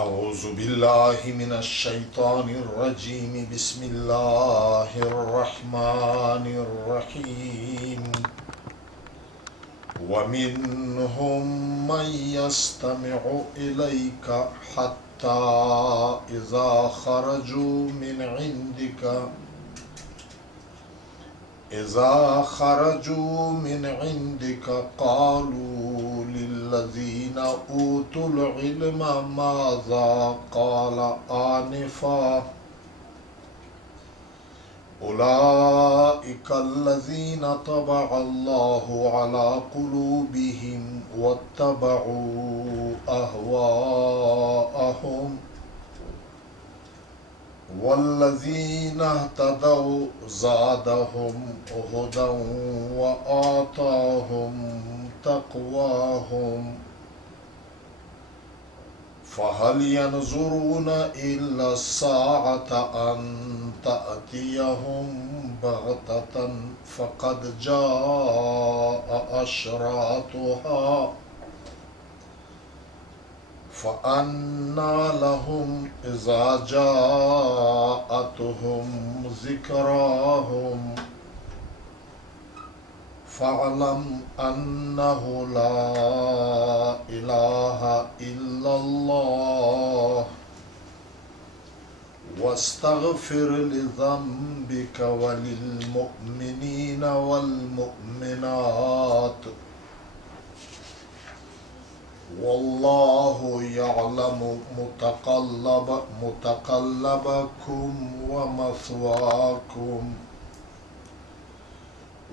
أعوذ بالله من الشيطان الرجيم بسم الله الرحمن الرحيم ومنهم من يستمع إليك حتى إذا خرجوا من عندك قالوا للذين أوتوا العلم ماذا قال آنفا أولئك الذين طبع الله على قلوبهم واتبعوا أهواءهم والذين اهتدوا زادهم هدى وآتاهم تقواهم فهل ينظرون إلا الساعة أن تأتيهم بغتة فقد جاء أشراطها فأنى لهم إذا جاءتهم ذكراهم فاعلم أنه لا إله إلا الله واستغفر لذنبك وللمؤمنين والمؤمنات والله يعلم متقلبكم ومثواكم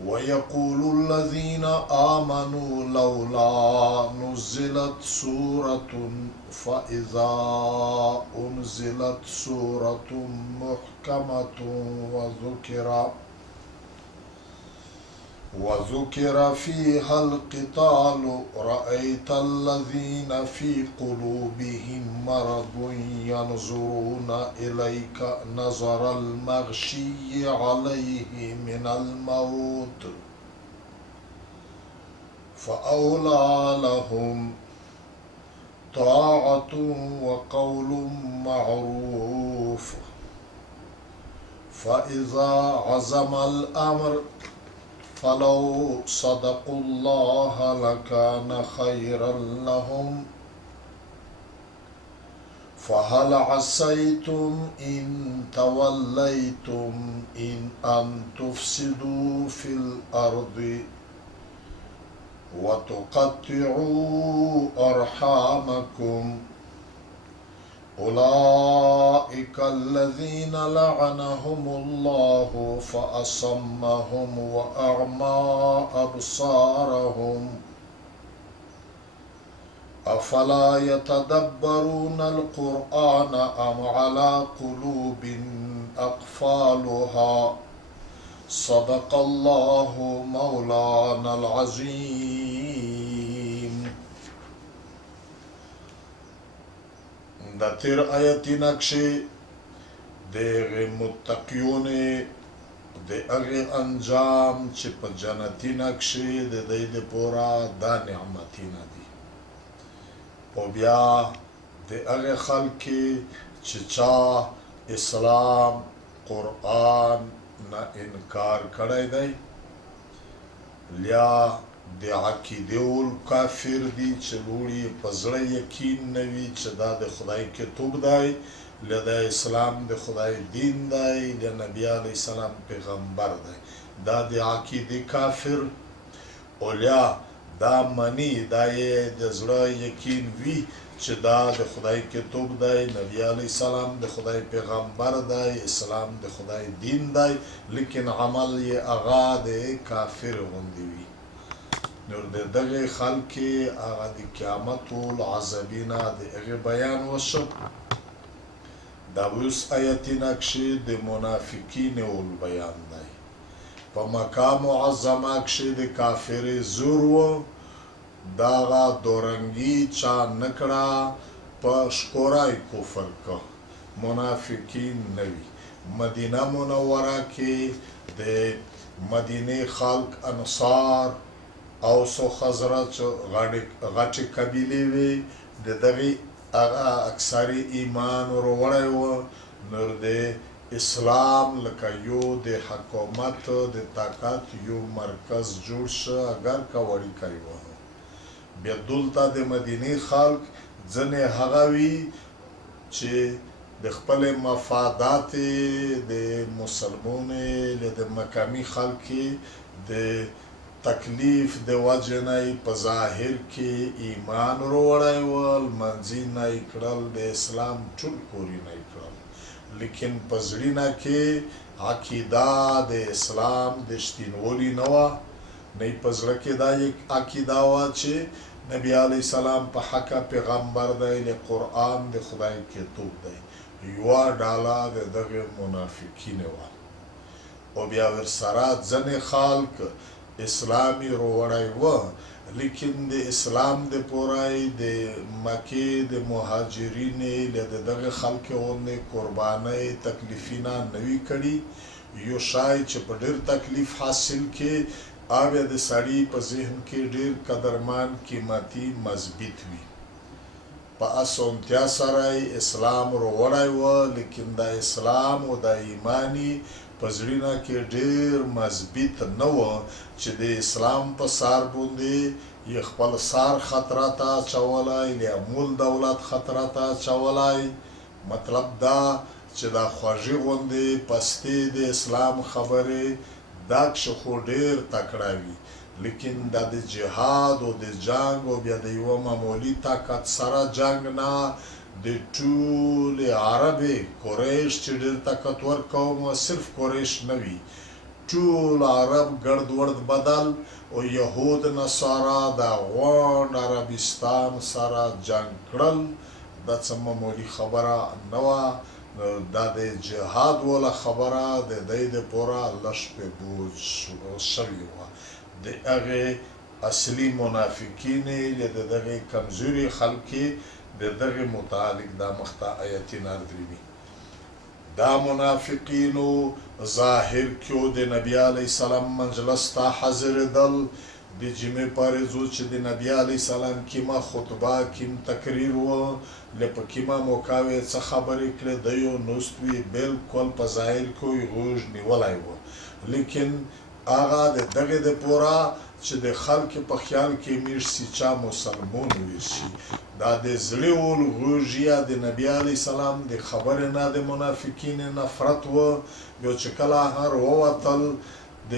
ويقول الذين آمنوا لولا نزلت سورة فإذا أنزلت سورة محكمة وذكر فيها القتال رأيت الذين في قلوبهم مرض ينظرون إليك نظر المغشي عليه من الموت فأولى لهم طاعة وقول معروف فإذا عزم الأمر فلو صدقوا الله لكان خيرا لهم فهل عسيتم إن توليتم أن تفسدوا في الأرض وتقطعوا أرحامكم أولئك الذين لعنهم الله فأصمهم وأعمى أبصارهم أفلا يتدبرون القرآن أم على قلوب أقفالها صدق الله مولانا العظيم. دا تیر آیتی نقشی دیغی متقیونی دی اغی انجام چی پا جنتی نقشی دی دی پورا دا نعمتینا دی پو بیا دی اغی خلقی چی چا اسلام قرآن نا انکار کڑی دی لیا دی عقیدهول کافر دی چه لوڑی پزړه یقین نوی چه دا د خدای کتاب دی لیا دا اسلام د خدای دین دی لیا نبی علیہ السلام پیغمبر دی دا دی عقیده کافر او لیا دا منی دا د زړه یقین وی چه دا د خدای کتاب دی نبی علیہ السلام د خدای پیغمبر دی اسلام د خدای دین دی لیکن عمل یې اغا د کافر غوندی وی نور دغه خلقی آغا دی قیامت العذابینا دی اغی بیان وشو دا ویس آیتی نکشی دی منافقین اول بیان دی پا مقام معظم اکشی دی کافر زورو داغا دورنگی چا نکڑا پا شکورائی کفر که منافقین نوی مدینه منوره که دی مدینه خلق انصار اوس او خزرج غټي قبیلې وي د دغه هغه اکثري ایمان وروړی و نور د اسلام لکه یو د حکومت د طاقت یو مرکز جوړ شه اگر که وړیکی و بیا دلته د مدینې خلک ځنې هغه وي چې د خپل مفادات د مسلمانې له د مقامي خلکې د تکلیف د وجه نه په ظاهر کې ایمان وروړی و لمانځي نه یې کړل د اسلام ټول کورونه یې کړل لیکن په زړه نه کې عقیده د اسلام د شتینولي نه وه نه یې په زړه کې دا عقیده وه چې نبی علیه السلام په حقه پیغمبر دی د قرآن د خدای کتاب دی یوه ډاله د دغې منافقین وه او بیا ورسره ځینې خلک اسلامي روړی و لیکن د اسلام د پورای د مکې د مهاجرینې له د دغه خلک غوندې قربانۍ تکلیفونه نوي کړي یو شای چې په ډېر تکلیف حاصل کې بیا د سړي په ذهن کې ډېر قدرمان قیمتي مثبت وي په اسانتیا سره اسلام روړی و لیکن د اسلام او د ایمانی په زړه کې ډېر مثبت نه و چې د اسلام په سار باندې یې خپل سار خطر ته اچولی د مول دولت خطر ته اچولی مطلب دا چې دا خوږې غوندې پستې د اسلام خبرې دا کښې خو ډېر تکړه وي لیکن دا د جهاد او د جنگ او بیا د یوه معمولي طاقت سره جنگ نه د ټولې عربې قریش چې ډېر طاقتور قوم صرف قریش نه وي ټول عرب ګرد ورد بدل او یهود نصارا د غونډ عربستان سره جنگ کړل دا څه معمولي خبره نه وه دا د جهاد والا خبره د دی د پوره لږ پې بوج شوې وه د هغې اصلي منافقینې له د دغې کمزوري خلکې د دغه متعلق دا مخته آیتونه درېوي دا منافقینو ظاهر کې د نبی علیه السلام مجلس ته حاضرېدل د جمعې په ورځو چې د نبی علیه السلام کیمه خطبه کیم تقریر و له په کیمه موقع څه خبرې کړې دی یو نوست وي بلکل په ظاهر کې یې غوږ نیولی و لیکن هغه د دغې د پوره چې د خلک په خیال کې میش سي چا مسلمون وشي دا د زړه ول غوږ یا د نبی علیه السلام د خبرې نه د منافقین نفرت و یو چې کله هر ووتل د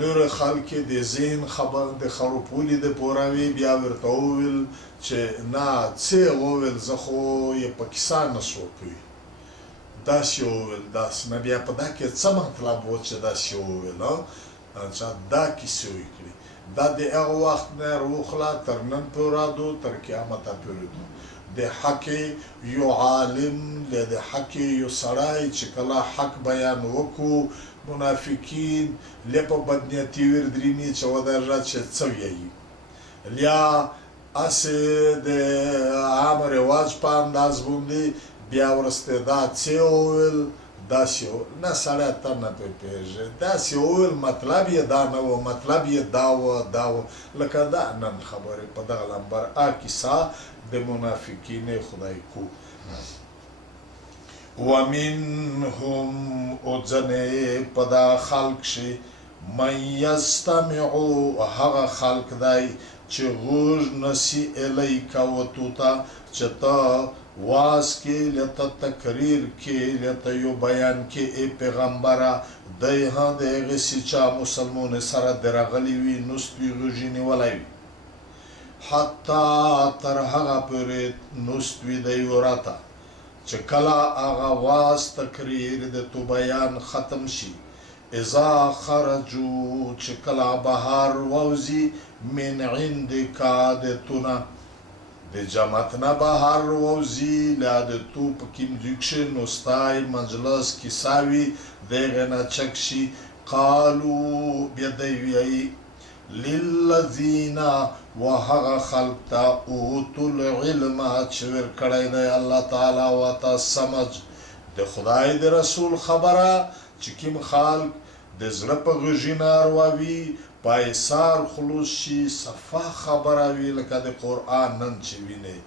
نور خلک د ذهن خبر د خروپولي د پوره وي بیا ورته وویل چې نه څه وویل زه خو یې په کیسه نه شو پوی داسې وویل داسې نه بیا په دا کې څه مطلب و چې داسې وویل دا کیسې وکړي دا د هغه وخت نه راوخله تر نن پورې تر قیامته پورې د حق یو عالم د حق یو سړی چې کله حق بیان وکړو منافقین له په بدنیتي وردرینی چې ودرجه چې څه ویي لیا اسې د عام رواج په انداز باندې بیا ورسته دا څه وویل داسې نه سړی ته نه پوهېږي داسې وویل مطلب یې دا نه و مطلب یې دا و لکه دا نن خبرې په دغه لمبر کیسه د منافقین خدای کو ومنهم او ځنې په دا خلق شي من یستمعو هغه خلق دی چې غوږ نسی الیک وتو ته چې ته واز کې لته تقریر کې لته یو بیان کې ای پیغمبره دی ها د هغې سي چا مسلمان سره درغلی وي نوست وي غوږ نیولی وي حتی تر هغه پورې نوست وي دی وراته چې کله هغه واز تقریر د تو بیان ختم شي اذا خرجو چې کله بهر ووځي من عندک د تونه د جماعت نه بهر ووځي لا د تو په کیم دوی کښې نوستی مجلس کیسه وي د هغې نه چک شي قالو بیا دی وایي للذین وهغه خلق ته اوتو العلم چې ورکړی دی الله تعالی ورته سمج د خدای د رسول خبره چې کوم خلق د زړه په غږي ناروا وي په ایثار خلوص شي صفا خبره وي لکه د قرآن نن چې وینې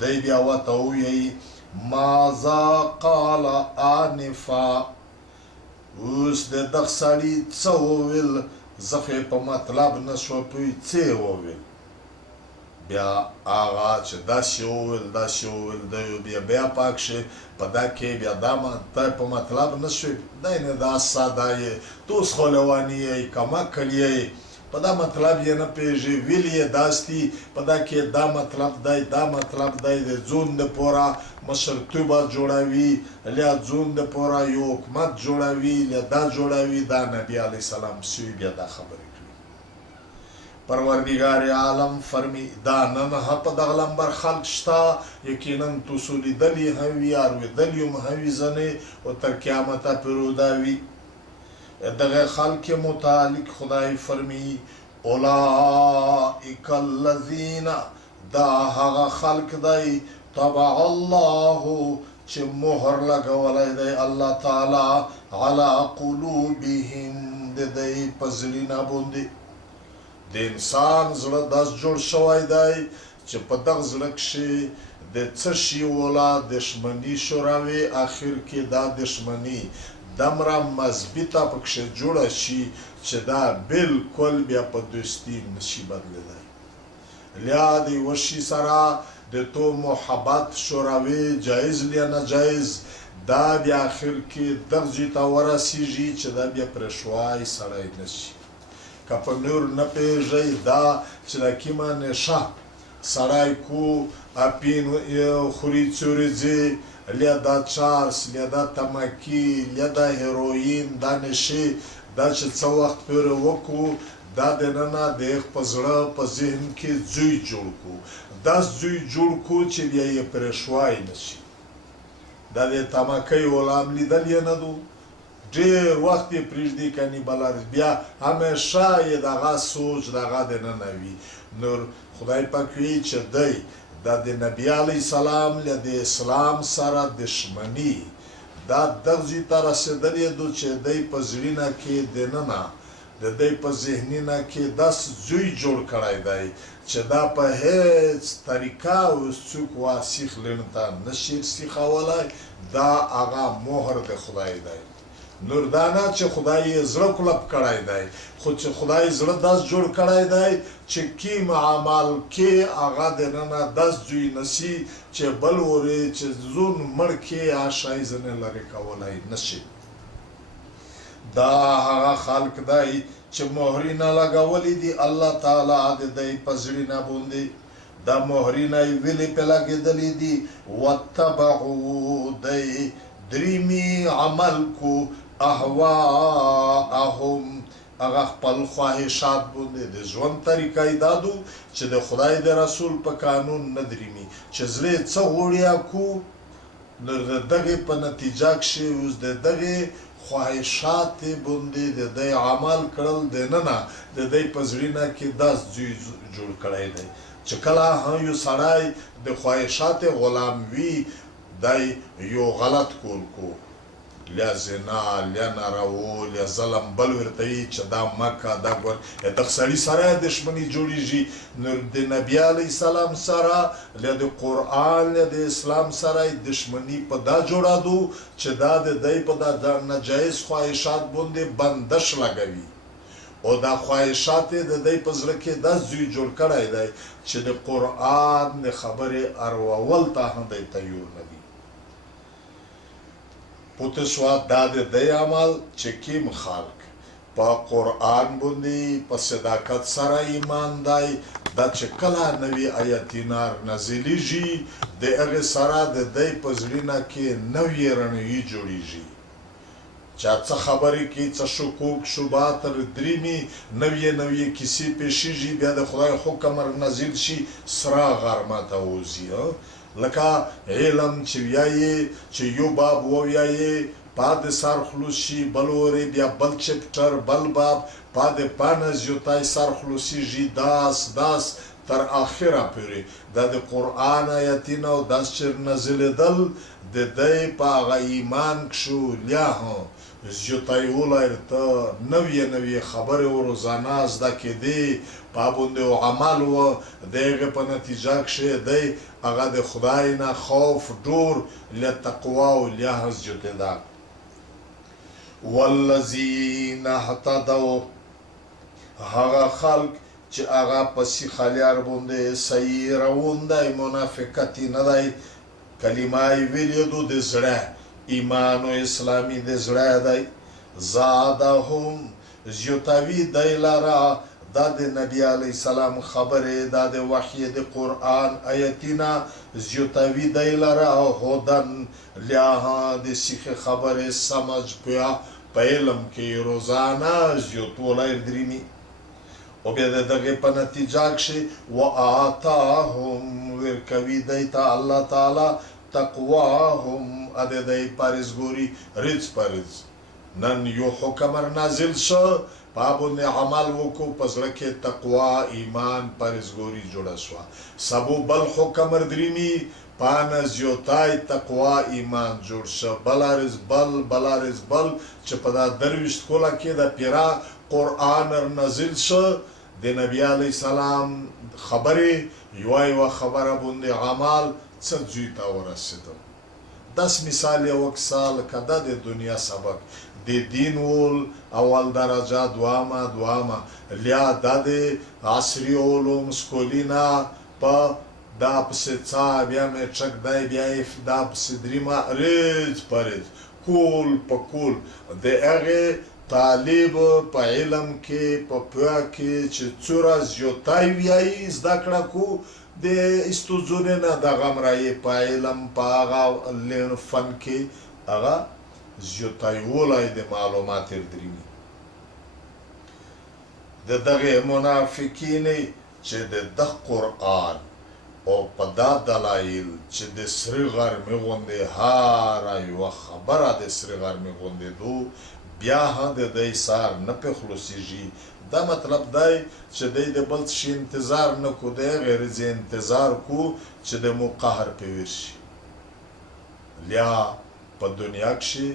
دی بیا ورته ووایي ماذا قال آنفا، اوس د دغه سړي څه وویل، زه خو یې په مطلب نه شوه پوه، څه یې وویل. بیا هغه چې داسې وویل داسې وویل، دی بیا پاک شي په دا کې بیا دا ته په مطلب نه شوې، دی نه دا ساده یې، تو اوس خو لواني یې کمکل یې، په دا مطلب یې نه پوهېږي، ویل یې داسې دي، په دا کې دا مطلب دی دا مطلب دی، د ځون دپاره مشرتوبه جوړوي، لیا ځون دپاره یو حکومت جوړوي، لیا دا جوړوي، دا نبي علیه السلام پسې بیا دا خبرې کوي. پروردگار عالم فرمی دا نن په دغه لمبر خلق شته، یقینا تاسو لیدلي هم وي اورېدلي هم وي ځنې، او تر قیامته پورې دا وي. دغه خلق متعلق خدای فرمی اولئک الذین، دا هغه خلق دی طبع الله چې مهر لګولی دی الله تعالی علی قلوبهم، د دوی په زړونه باندې. د انسان زړه داسې جوړ شوی دی چې په دغه زړه کښې د څه شي والا دښمني شوروي، آخر کې دا دښمني دمره مثبته پکښې جوړه شي چې دا بالکل بیا په دوستي نشي بدلېدی. لیا د یوه شي سره د تو محبت شوروي جایز لیا ناجایز، دا بیا آخر کې دغه ځای ته ورسېږي چې دا بیا پرېښوی سړی نشي. که په نور نه پوهېږئ دا چې د کومه نشه سړی کو اپین خوري څورځي، لیا دا چارس، لیا دا تماکي، لیا دا هیروین، دا نشې، دا چې څه وخت پورې وکړو، دا دننه د هغه په زړه په ذهن کې زوی جوړ کړو، داسې زوی جوړ کړو چې بیا یې پرېښوی نشي. دا د تماکۍ غلام لیدل یې نه دو، ډېر وخت یې پرېږدي کني بلر، بیا همیشه یې دغه سوچ دغه دننه وي. نور خدای پاک وایي چې دی دا د نبي علیه السلام له د اسلام سره دښمني دا دغه ځای ته رسېدلې ده چې دی په زړینه کې دننه د دی په ذهنینه کې داسې زوی جوړ کړی دی چې دا په هیڅ طریقه اوس څوک واسیخ لڼ ته نشي سیخولی، دا هغه مهر د خدای دی. نور دا نه چې خدای یې زړه کلپ کړی دی، خو چې خدای زړه داسې جوړ کړی دی چې کیم عمل کې هغه دننه داسې زوی نشي چې بل ورې چې زون مړ کې هغه شی ځنې لرې کولی نشي. دا هغه خلق دی چې مهرونه لګولي دي الله تعالی د دوی په زړونه باندې، دا مهرونه یې ویلې پې لګېدلي دي، واتبعو دی دریمي عمل کو اهواءهم، هغه خپل خواهشات باندې د ژوند طریقه یې دا دو چې د خدای د رسول په قانون نه دریمي، چې زړه یې څه غواړي کو، نو د دغې په نتیجه کښې اوس د دغې خواهشات باندې د دی عمل کړل دننه د دی په زړینه کې داسې زوی جوړ کړی دی چې کله هم یو سړی د خواهشات غلام وي، دی یو غلط کول کو، لیا زنا، لیا ناروا، لیا ظلم بل ورته وي چې دا مکه دا ګور، دغه سړي سره دښمني جوړېږي. نو د نبي علیه السلام سره، لیا د قرآن، لیا د اسلام سره دښمني په دا جوړېدو چې دا د دی په دا ناجایز خواهشات باندې بندش لګوي، او دا خواهشات د دی په زړه کې داسې زوی جوړ کړی دی چې د قرآن د خبرې اورول ته هم دی تیار نه دی. پوته شوه دا د دی عمل چې کوم خلق په قرآن باندې په صداقت سره ایمان دی، دا چې کله نوي آیتونه نازلیږي د هغې سره د دی په زړینه کې نوې رڼوي جوړیږي، چا څه خبرې کوي، څه شکوک شبهات دریمي نوې کیسې پیښیږي، بیا د خدای حکم نازل شي سره غرمه ته وځي. لکه علم چې ویایې چې یو باب وویایې پاد سر خلوص شي، بل ورې بیا بل چپټر بل باب پاد پانه زیوتای سر خلوصیږي، داس تر آخره پورې دا د قرآن آیتونه او داس چې نازلېدل د دی په هغه ایمان کښې لیا هم زیاتای ولایته نوې خبرې و روزانه زده کېدې پابندي او عمل و د هغې په نتیجه کښې دی هغه د خدای نه خوف ډور له تقوا او لحاظ زیاتېده والذین اهتدوا هغه خلق چې هغه په سیخه لار باندې صحیح روان دی منافقت یې نه دی کلمه یې ویلې دو د زړه ایمان و اسلامي د زړه دی زادهم زیاتوي دی لره دا د نبی علیه السلام خبرې دا د وحی د قرآن آیتونه زیاتوي دی لره هدن لیاها د سیخې خبرې سمج په علم کې روزانه زیاتولی درېمي او بیا د دغې په نتیجه کښې وآتاهم ورکوي دی ته الله تعالی تقواهم د دی پرهیزګوري رز پرز نن یو حکم نازل شو پابندي عمل وکړو په زړه کې تقوا ایمان پرهیزګوري جوړه شوه سبو بل حکم درېمي پانه زیاتای تقوا ایمان جوړ شه بلارز بل چې په دا درویشت کوله کې د پیرا قرآن نازل شه د نبی علیه السلام خبرې یوه خبره باندې عمل څه ځوی ته ورسېدل داس مثال یو کسال کده د دنیا سبق د دین ول اول درجه دوامه لیا د عصري علوم سکولینا په دا پسې څا بیا مې چک دی بیا یې دا پسې درېمه رز پرز کول په کول د هغې طالب په علم کې په پوهه کې چې څومره زیاتای ویایي زده کړه کو د استوزونې نه دغه مرایې په علم په هغه فن کې هغه زیاتایولی د معلومات درېمي د دغې منافقینې چې د ده قرآن او په دا دلایل چې د سرې غرمې غوندې هره یوه خبره د سرې غرمې غوندېدو بیا هم د دی سار نه پې خلاصېږي دا مطلب دی چې دی د بل شي انتظار نه کو دی غیر زی انتظار کو چې د مو قهر پې ورشي لیا په دنیا کښې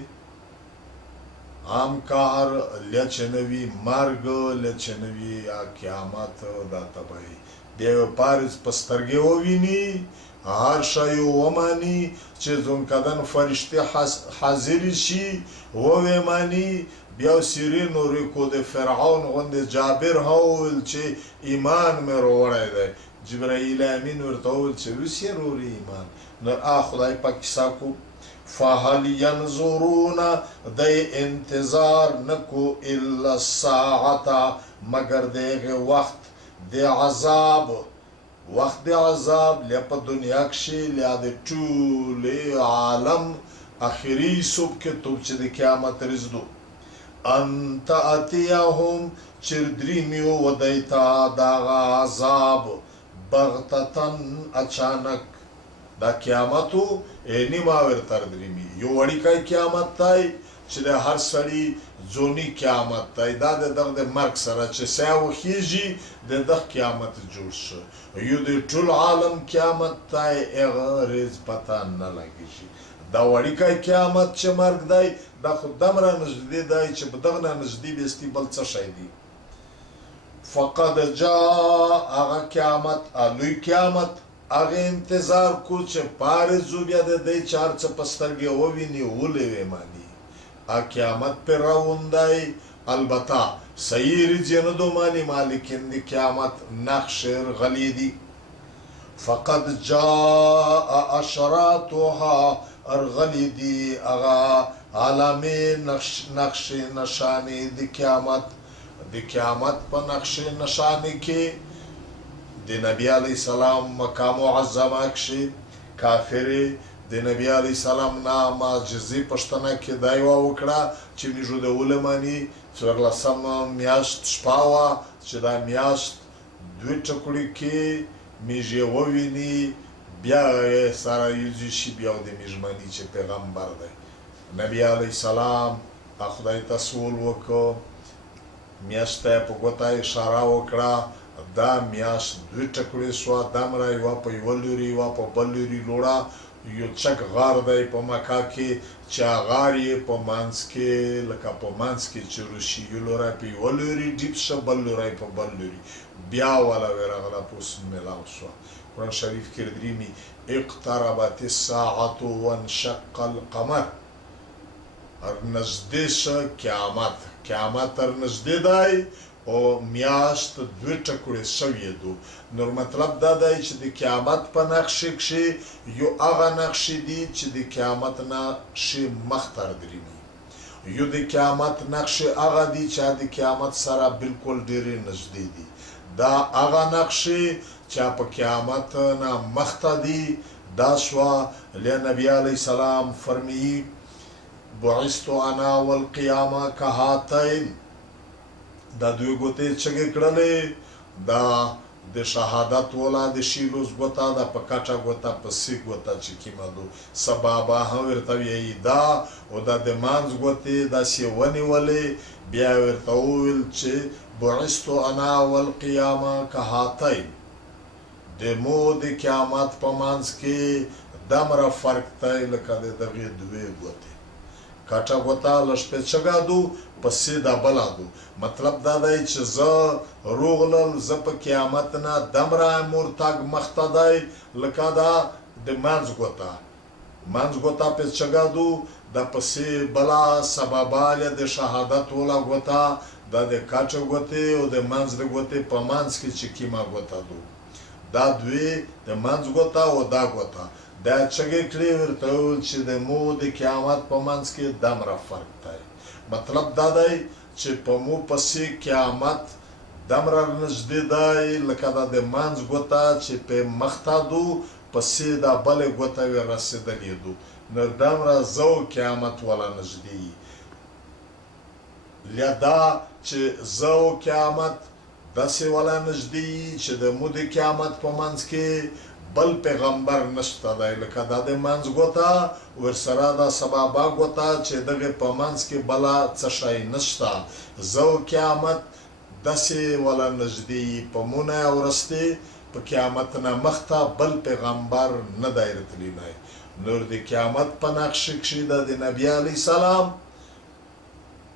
عام قهر لیا چې نه وي مرګ لیا چې نه وي قیامت دا تباهي بیا یو پارس په سترګې وویني هر شی وماني چې ځونکدن فرشتې حاضرې شي وویې ماني بیا سیرې نورې کو د فرعون غوندې جابر ها وویل چې ایمان مې راوړی دی جبرائیل امین ورته وویل چې اوس یې راوړي ایمان نو خدای پاک کیسه کو فهل ینظرون دی انتظار نکو الا الساعة مگر د هغې وخت د عذاب وقت د عذاب لیا په دنیا کښې لیا د ټولې عالم اخري صبح کې توب چې د قیامت رزدو ان تأتیهم چې درېمي و دی ته دغه عذاب بغتتن اچانک دا قیامتو نیمه ورته درېمي یو وړیکی قیامت دی چې د هر سړي ځونی قیامت دی دا د دغه د مرګ سره چې سیا وخیږي د دغه قیامت جوړ شو یو د ټول عالم قیامت دی هغه رز پته نه لګېږي دا وړیکی قیامت چې مرګ دی دا خو دومره نږدې دی چې په دغه نه نږدې بېستي بل څه شی دی فقد جاء هغه قیامت لوی قیامت هغه انتظار کو چې پارې ځو بیا د دی چې هر څه په سترګې وویني ولې ویې ماني قیامت پر روان دی البته صحیح رجې نه دو ماني مالکین د قیامت نقش غلی دی فقد جاء اشراتها ارغلی دی هغه علامې نقشې نشانې د قیامت په نقشې نشانې کې د نبی علیه السلام مقام معظمه کښې کافرې د نبی علیه السلام نه معجزې پوښتنه کې دا یوه وکړه چې موږ د ولماني 14مه میاشت شپه وه چې دا میاشت دوی ټکوړي کې موږ یې وویني بیا یې سره یوځي شي بیا د موږ مني چې پیغمبر دی نبی علیه السلام خدای ته سوال وکړ میاشت ته یې په ګوته اشاره وکړه دا میاشت دوی ټکوړې شوه دا مره یوه په یوه لوري یوه په بل لوري لوړه یو چک غار دی په مکه کې چې غار یې په منځ کې لکه په منځ کې چې روشي یو لوری په یوه لوري ډیپ شه بل لوری په بل لوري بیا والا ورغله پوس ملاو شوه قرآن شریف کې درېمي اقتربت الساعة وانشق القمر نږدې شه قیامت تر نږدې دی او میاشت دوه ټکړې شوې دو نور مطلب دا دی چې د قیامت په نقشې کښې یو هغه نقشې دي چې د قیامت نقشې مخته درېږي یو د قیامت نقشې هغه دي چې د قیامت سره بالکل ډېرې نږدې دي دا هغه نقشې چې په قیامت نه مخته دي دا شوه نبی علیه السلام فرمیي بعثت انا والقیامه کهاتین دا دوی ګوتې چغې کړلې دا د شهادت والا د شیلوس ګوته دا په کټه ګوته په سی ګوته چې کیمه دو سبابا هم ورته ویي دا او دا د مانځ ګوتې داسې ونیولې بیا ورته وویل چې بعثت انا والقیامه کهاتین د مو د قیامت په منځ کې دمره فرق دی لکه د دغې دوې ګوتې کټه ګوته لږ پیچکه دو پسې دا بله دو مطلب دا دی چې زه روغلل زه په قیامت نه دمره مرتګ مخته دی لکه دا د منځ ګوته پیچکه دو دا پسې بله سبباله د شهادت والا ګوته دا د کټه ګوتې او د منځ د ګوتې په منځ کې چې کیمه ګوته دو دا دوی د منځ ګوته او دا ګوته دا چغې کړې ورته وویل چې د مو د قیامت په منځ کې دمره فرق دی مطلب دا دی چې په مو پسې قیامت دمره نږدې دی لکه دا د منځ ګوته چې په مخته دو پسې دا بلې ګوته وې رسېدلې دو نو دمره زه قیامت والا نږدې یا دا چې زه قیامت داسې والا نږدې چې د مو د قیامت په منځ کې بل پیغمبر نشته دی لکه دا د منځ ګوته ورسره دا سبابا ګوته چې دغې په منځ کې بله څه شی نشته زه قیامت داسې والا نږدې په مو نه ورستې په قیامت نه مخته بل پیغمبر نه دی راتلی نور د قیامت په نقشې کښې دا د نبي علیه السلام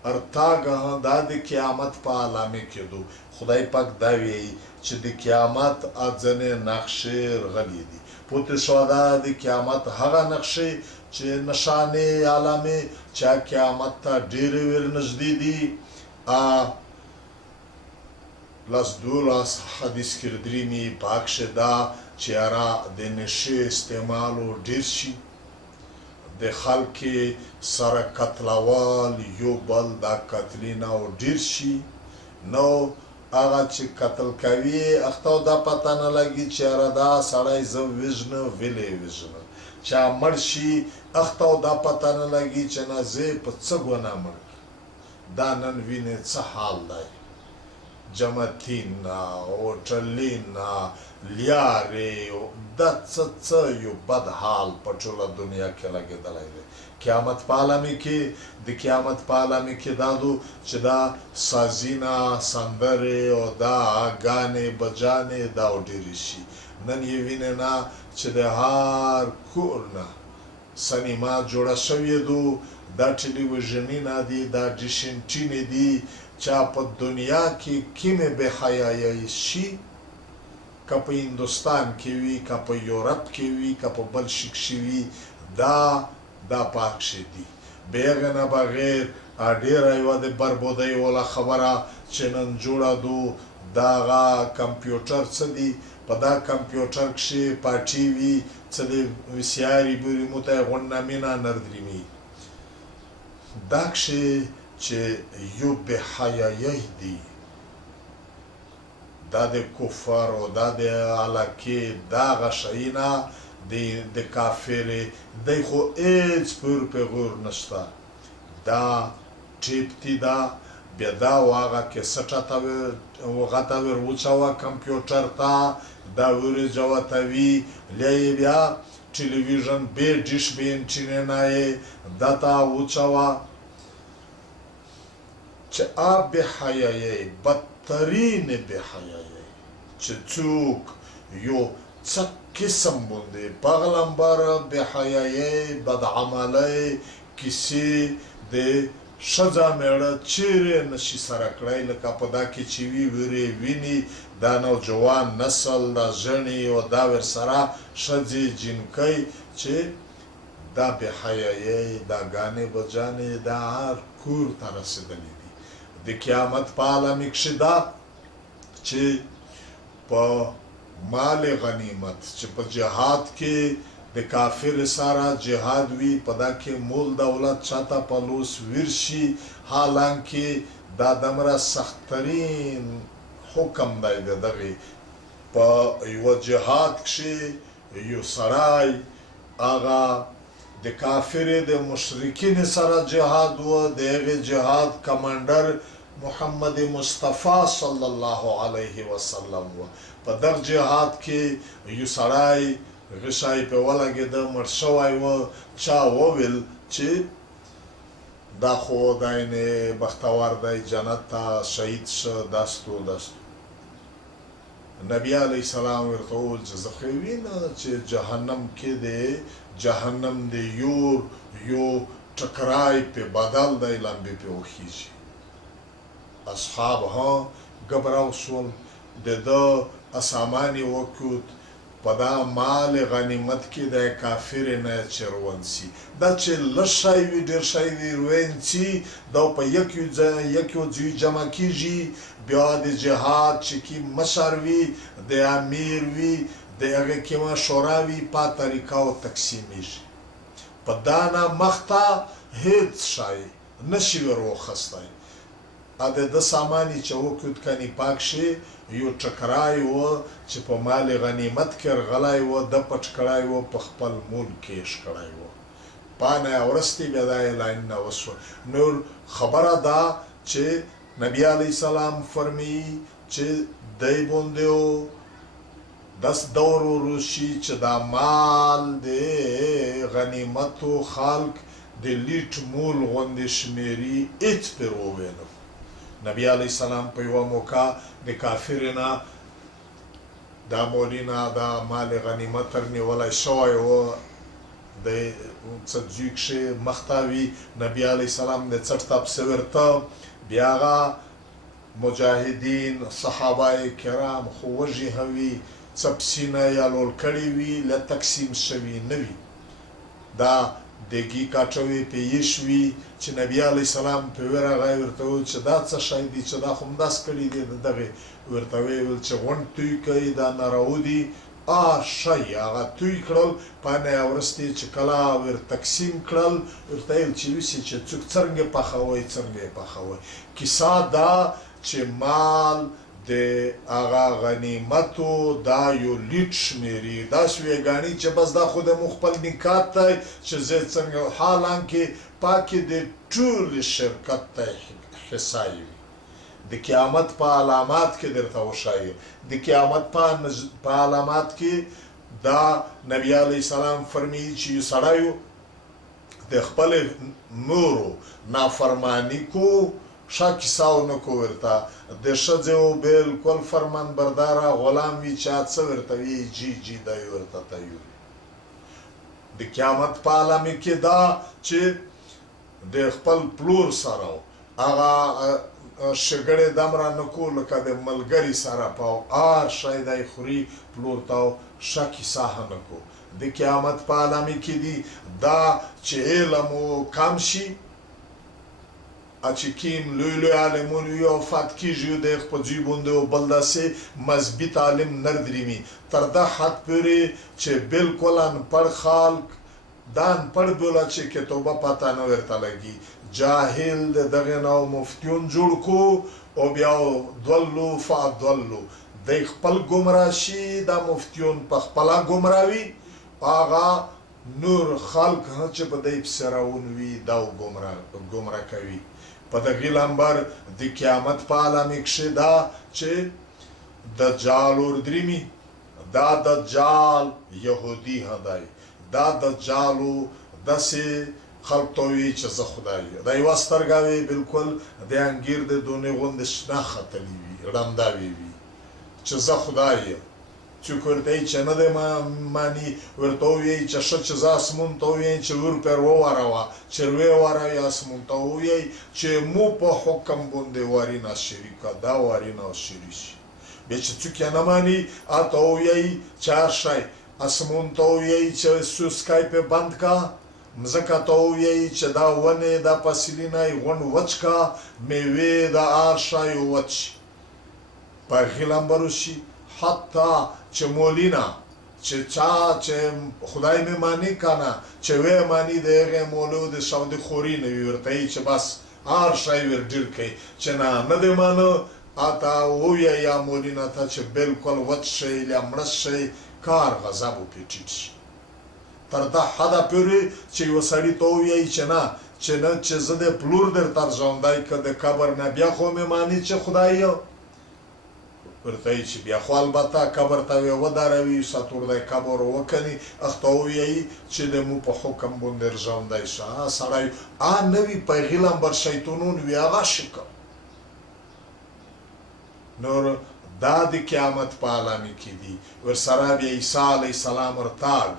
ارتاګه دا د قیامت په علامې کېدو خدای پاک دا ویي چې د قیامت ځینې نقشې رغلې دي پوته شوه دا د قیامت هغه نقشې چې نښانې علامې چې قیامت ته ډېرې ورنږدې دي لس دولس حدیث کې درېمي په هغه کښې دا چې یاره د نشې استعمالو ډېر شي د خلکې سره قتلوال یو بل دا قتلینه او ډېر شي نو هغه چې قتل کوي اخته دا پته نه لګي چې یاره دا سړی زه وژنه ولې وژنه چا مړ شي اخته دا پته نه لګي چې نه زه په څه ګناه مړ دا نن وینې څه حال دی جمتینا هوټلینا لیارې دا څه یو بد حال په ټوله دنیا کې لګېدلی دی قیامت په عالمې کې د قیامت په عالمې کې دا دو چې دا سازینا سندرې او دا ګانې بجانې دا ډېرې شي نن یې وینې نه چې د هر کور نه سینما جوړه شوې دو دا ټلویزیونونه دي دا ډیشنټینې دي چا په دنیا کې کیمې بې حیایي شي که په هندوستان کې وي که په یورپ کې وي که په بل شي کښې وي دا پاک شي دي بې هغې نه بغیر ډېره یوه د بربودۍ والا خبره چې نن جوړه دو د هغه کمپیوټر څه دي په دا کمپیوټر کښې پاټي وي څه د وسیاري بوري موته یې غونډه مینه نردرمي دا کښې چې یو بې حیایي دي دا د کفر او دا د علاقې دا هغه شیونه د کافرې دی خو هېڅ پور پیغور نشته دا ټیپ دي دا بیا دا هغه کیسټه ته هغه ته ور وچوه کمپیوټر ته دا ورجوه ته وي بیا یې بیا ټلویزیون بې ډیش بې انټینه یې دا ته وچوه چې بې حیایي بدترین بې حیایي چې څوک یو څه قسم باندې پیغمبر بې حیایي بدعملۍ کیسې د ښځه میړه چیرې نشي سره کړی لکه په دا کې چې وي ویرې ویني دا نوجوان نسل دا ژڼې او دا ورسره ښځې جینکۍ چې دا بې حیایي دا ګانې بجانې دا هر کور ته رسېدلي دي د قیامت په عالمي کښې دا چې په مال غنیمت چې په جهاد کې د کافر سره جهاد وي په دا کې مول دولت چاته په لوس ورشي حالانکه دا دمره سختترین حکم دی د دغې په یوه جهاد کښې یو سړی هغه د کافرې د مشرکینو سره جهاد و د هغې جهاد کمانډر محمد مصطفی صلی الله علیه وسلم و په دغه جهاد کې یو سړی غشای په ولګېده مړ شوی و چا وویل چې دا خو داینې بختور دی جنت ته شهید شه دستو نبی علیه السلام ورته وویل چې زه خو وینه چې جهنم کې دی جهنم د یو ټکرای په بدل دی لمبې پې وخیږي اصحاب ها گبراو شول د ده اسامان یې وکوت په دا مال غنیمت کې د کافرې نه چروند سي دا چې لږ شی وي ډېر شی وي روین سي دا په یک یو ځای جمع کېږي بیا د جهاد چې کې مشر وي د امیر وي د هغې کې شورا وي په طریقو تقسیمیږي په دا نه مخته هېڅ شی نشي ور واخیستی د ده سامان یې چې وکوت کنې پاک شي یو ټکرای و چې په مال غنیمت کې رغلی و ده پټ کړی و په خپل مول کې یې کړی و پانه یې وروستې بیا دا اعلانونه وشوه نور خبره ده چې نبی علیه السلام فرمایي چې دی باندې داس دور وروشي چې دا مال د غنیمتو خلق د لیټ مول غوندې شمېري هېڅ پرې وویل نبی علیه السلام په یوه موقع د کافرې نه دا مولي نه دا مال غنیمت نیولی شوی و د څه ځای کښې مخته وي نبی علیه السلام د څټ ته پسې ورته بیا هغه مجاهدین صحابه کرام خو وږي وي څه پسینه یا لول کړي وي له تقسیم شوي نه وي دا دیګي کاټوي په یش وي چې نبی علیه السلام په ورغی ورته وویل چې دا څه شی دی چې دا خو همداسې کړي دي د دغې ورته ویل چې غونډ توی کوي دا نراودي شی هغه توی کړل پانه یې وروستې چې کله ور تقسیم کړل ورته ویل چې لوسې چې څوک څرنګه پخوئ څرنګه یې پخوئ کیسه دا چې مال د هغه غنیمتو دا یو لیټ شمېري داسې ویې ګڼي چې بس دا خو د مو خپل نکات دی چې زه څنګه حالانکې پاکې د ټولې شرکت ته حصه وي د قیامت په علامات کې درته وښایي د قیامت په علامات کې دا نبی علیه السلام فرمایي چې یو سړی د خپل نورو نافرماني کو ښه کیسه ونه کو ورته د ښځې و بلکل فرمان برداره غلام وي چې څه ورته وي جي دی ورته تیور د قیامت په عالمي کې دا چې د خپل پلور سره هغه شګړې دمره نه کو لکه د ملګري سره په هر شی دی خوري پلور ته ښه کیسه نه کو د قیامت په عالمي کې دي دا چې علم کم شي چې کیم لوی لوی عالمون وي او وفات کېږي د یې په ځای باندې او بل داسې مثبت عالم نه درېمي تر ده حد پورې چې بلکل انپړ خلک دا انپړ بوله چې کتابه پته نه ورته لګي جاهل د دغې نه مفتیون جوړ کو او بیا ضلو فاضلو دی خپل ګمراه شي دا مفتیون په خپله ګمراه وي هغه نور خلک چې په دی پسې روان وي دا ګمراه کوي په دغې لمبر د قیامت په عالمي کښې دا چې دجال وردرېمي دا دجال یهودي دی دا دجالو داسې خلق ته وي چې زه خدای دا یوه سترګه وي بلکل د انګیر د دونې غوندې شنه ختلي وي ړنده وي چې زه خدای یم څوک ورته وایي چې نه دی ماني ورته ووایي چې ښه چې زه اسمون ته ووایي چې ور پر وواروه چې روی واروي اسمون ته ووایي چې مو په حکم باندې وارینه شریکه دا وارینه شری شي بیا چې څوک یې نه ماني هلته ووایي چې هر شی اسمون ته ووایي چې سوسکی پې بند کا مځکه ته ووایي چې دا ونې دا فصلونه یې غونډ وچ کا میوې د هر شی وچ شي په هغې لمبر وشي حتی چې مولینه چې چا چې خدای مې مانی کنه چې وی مانی د هغې مولو د سودي خوري نه وي ورته وایي چې بس هر شی ور ډېر کوي چې نه دې مانه هلته ووایه یا مولینه ته چې بلکل وچ شئ یا مړه شئ کار غضب وپرې ټیټ شي تر دا حده پورې چې یوه سړي ته ووایي چې نه چې زه د پلور درته ژوندی که د قبر نه بیا خو مې مانی چې خدای ورته وایي چې بیا خو البته قبر ته یې ودروي سطور دی قبر وکني اخته ووایي چې د مو په حکم باندې ژوندی شه سړی نه وي په هغې لمبر شیطانون وي هغه شکه نور دا د قیامت په عالمي کې دي ورسره بیا عیسی علیه السلام ورتاګ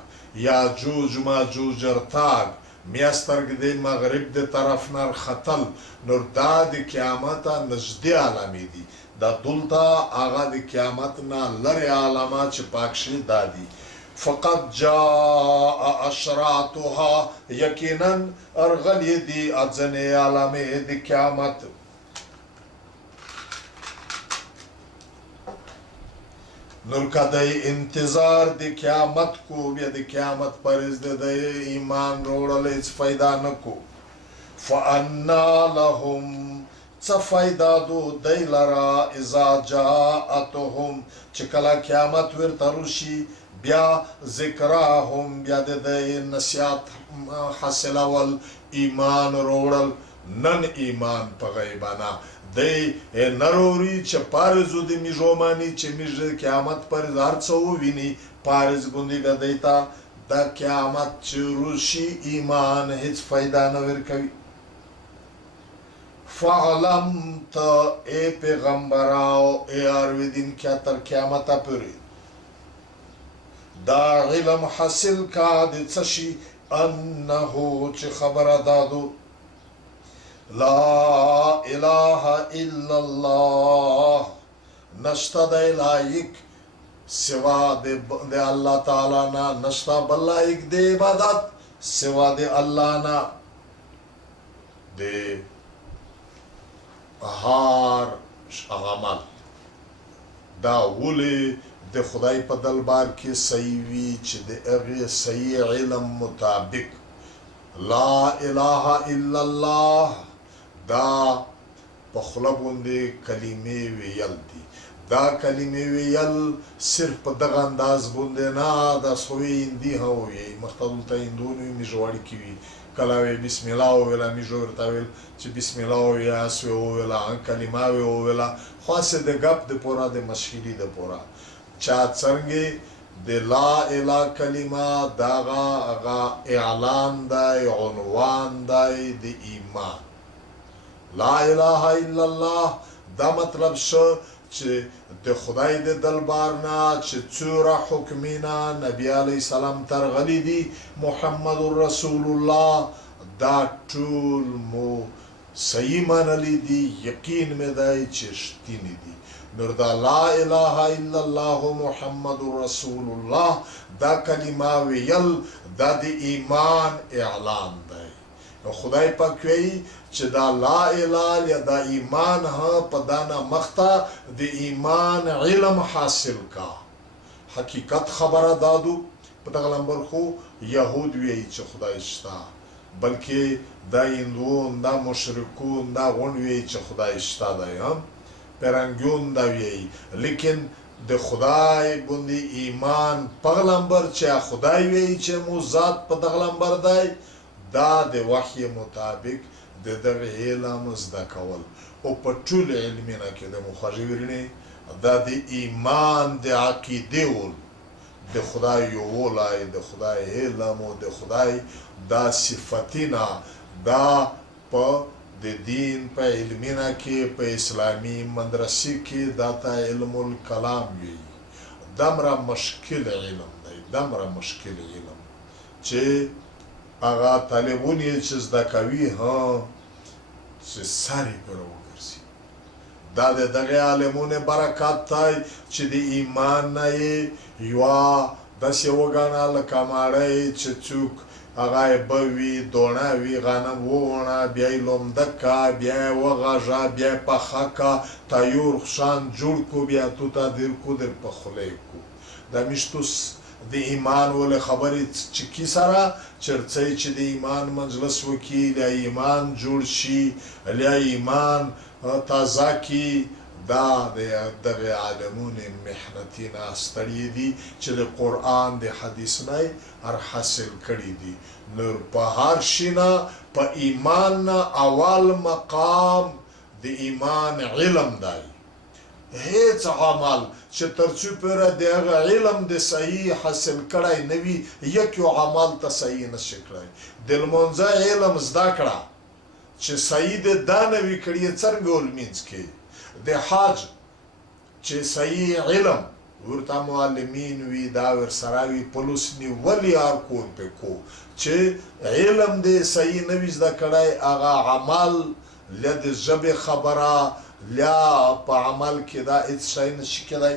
یاجوج ماجوج ارتاګ میاسترګ د مغرب د طرف نه ختل نور دا د قیامت نږدې عالمي دي دا دلته هغه د قیامت نه لرې علامات چې پاک شي دا دي فقط جاء اشراطها یقینا ارغلې دي ځینې علامې د قیامت نور کدی انتظار د قیامت کو بیا د قیامت پرز د ایمان روړل هیڅ فایده نه کو فانا لهم څه فایده دو دی لرا اذا جاءتهم چې کله قیامت ورته راشي بیا ذکراهم بیا د نصیحت حاصلول ایمان روړل نن ایمان په غیبانه دی نروري چې پارزو د میژو مانی چې میژ قیامت پر هر څه وویني پارز باندې بیا دی ته د قیامت چې روشي ایمان هیڅ فایده نه ورکوي فعلم ته ای پیغمبراو ای ارویدین که تر قیامته پورې دا علم حاصل کا د څه شي انه چې خبره دادو لا اله الا الله نشتا دی لایق سوا د الله تعالی نه نشتا بل لایق د عبادت سوا د الله نه د هر عمل دا ولې د خدای په دربار کې صحیح وي چې د هغې صحیح علم مطابق لا اله الا الله دا په خوله باندې کلمې ویل دي دا کلمې ویل صرف په دغه انداز باندې نه دا سوی هندي هم وایي مخته دلته هندون وي میژواړي کې وي کله وایي بسم الله وویله میژو ورته ویل چې بسم الله ووایه هسې وویله کلمه ویې وویله خو هسې د ګپ دپاره د مشهوري دپاره چا څرنګې د لا اله کلمه دغه هغه اعلان دی عنوان دی د ایمان لا اله الا الله دا مطلب شو چې د خدای د دربار نه چې څوره حکمونه نبی علیه السلام ترغلي دي محمد رسول الله دا ټول مو صحیح منلی دي یقین مې دی چې رښتینې دي نور دا لا اله الا الله محمد رسول الله دا کلمه ویل دا د ایمان اعلان دی نو خدای پاک وایي چې دا لا اله یا دا ایمان ها په دانا مخته د ایمان علم حاصل کا حقیقت خبره دادو په دغه لمبر خو یهود وایي چې خدای شته بلکې دا هندوون دا مشرکون دا غون وایي چې خدای شته دی پرنګیون دا وایي لیکن د خدای باندې ایمان په لمبر چې خدای وایي چې مو ذات په دغه لمبر دی دا د وحی مطابق د دغه علم زده کول او په ټول علمونه کې د مخاجرینې دا د ایمان د عقیده ول د خدای یوولی د خدای علم او د خدای دا صفتونه دا په د دین په علمونه کې په اسلامي مدرسې کې دا ته علم الکلام وي دمره مشکل علم دی، دمره مشکل علم چې هغه طالبون یې چې زده کوي چې سر یې پرې وګرځي. دا د دغې عالمونو برکت دی چې د ایمان نه یې یوه داسې وګڼه لکه ماړی چې څوک هغه یې بوي، دوڼه وي، غنم ووڼه، بیا یې لومده که، بیا یې وغږه، بیا یې پخه که، تیور شان جوړ کو، بیا توته در کو، در په خوله یې کو. دا میشتو د ایمان ولې خبرې چکي سره چرڅی چې د ایمان مجلس وکړي، لیا ایمان جوړ شي، لیا ایمان تازه کړي. دا د دغې عالمونو محنتي ناستړي دي چې د قرآن د حدیث نه هر حاصل کړي دي. نو په هر شي نه په ایمان نه اول مقام د ایمان علم دی. هیڅ عمل چې تر څو پورې د هغه علم د صحیح حاصل کړی نه وي، یک یو عمل ته صحیح نشي کړی. د لمونځه علم زده کړه چې صحیح د دا نه وي کړی، څرنګه ولمونځ کې. د حج چې صحیح علم ورته معلمین وي، دا ورسره وي، پولیس نیولي هر کور پې کو. چې علم د صحیح نه وي زده کړی، هغه عمل لیا د ژبې خبره لیا په عمل کې دا هېڅ شی نشي کېدی.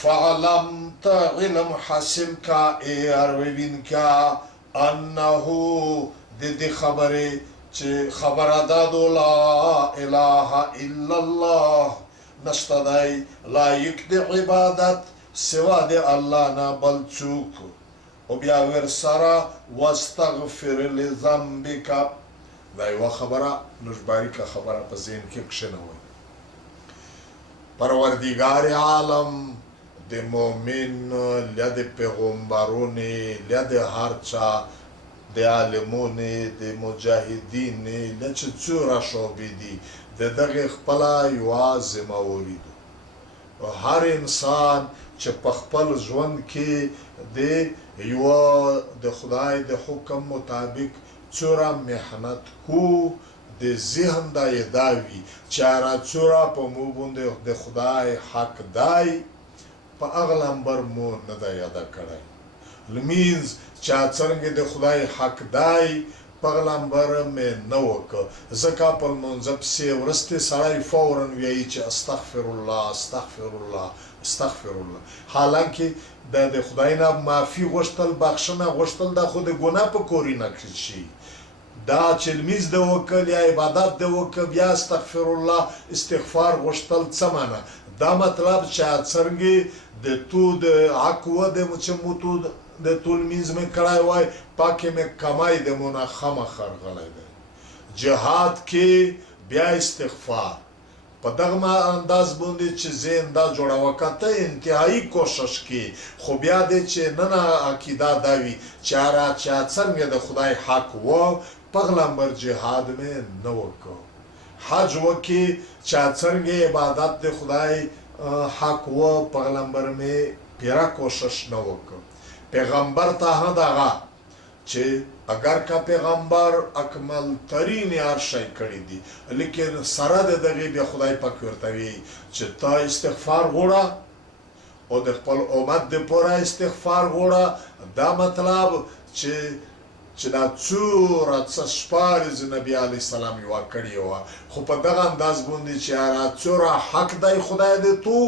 فعلم ته علم حاصل کا ای اروینکا انه د دې خبرې چې خبره دا دو لا اله الا الله، نشته دی لایق د عبادت سوا د الله نه بل څوک. او بیا ورسره واستغفر لذنبک، دا یوه خبره نشباریکه خبره په ذهن کې کښېنوئ. پروردگار عالم د مؤمن لیا د پیغمبرونې لیا د هر چا د عالمونې د مجاهدینې لیا چې څومره شعبې دي د دغې خپله یوه ذمهواري ده. هر انسان چې په خپل ژوند کې د یوه د خدای د حکم مطابق څومره محنت کو، د ذهن دا یې دا وي چې هره څومره په مو باندې د خدای حق دی، په هغه لمبر مو نه دی یاده کړی. لمینځ چې څرنګه د خدای حق دی په هغه لمبر مې نه وکړ. ځکه په لمونځه پسې وروستې سړی فورا وایي چې استغفر الله استغفر الله استغفر الله، حالانکه دا د خدای نه معافي غوښتل، بخښنه غوښتل، دا خو د ګناه په کورینه کې شي. دا چې لمونځ دې وکړ یا عبادت دې وکړ، بیا استغفر الله استغفار غوښتل څه معنی؟ دا مطلب چې څرنګه د تو د حق و د چې مو تو د تو لمونځ مې کړی وای، پاکې مې کمای د مو نه خامخا غلی دی. جهاد کې بیا استغفار په دغه انداز باندې چې ذهن دا جوړوه که ته انتهایی کوشش کې، خو بیا دې چې نن عقیده دا وي چې هره چا څرنګه د خدای حق و په غلمبر جهاد مې نه وکړ. حج وکړي چې څرنګه عبادت د خدای حق و په غلمبر مې پیرا کوشش نه وکړ. پیغمبر ته دغه چې اگر که پیغمبر اکمل ترین هر شی کړی دی، لیکن سره د دغې بیا خدای پاک ورته وایي چې ته استغفار غواړه او د خپل امت دپاره استغفار غواړه. دا مطلب چې دا څومره څه شپاړیزې نبي علیه السلام یوه کړې وه، خو په دغه انداز باندې چې هغه څومره حق دی خدای د تو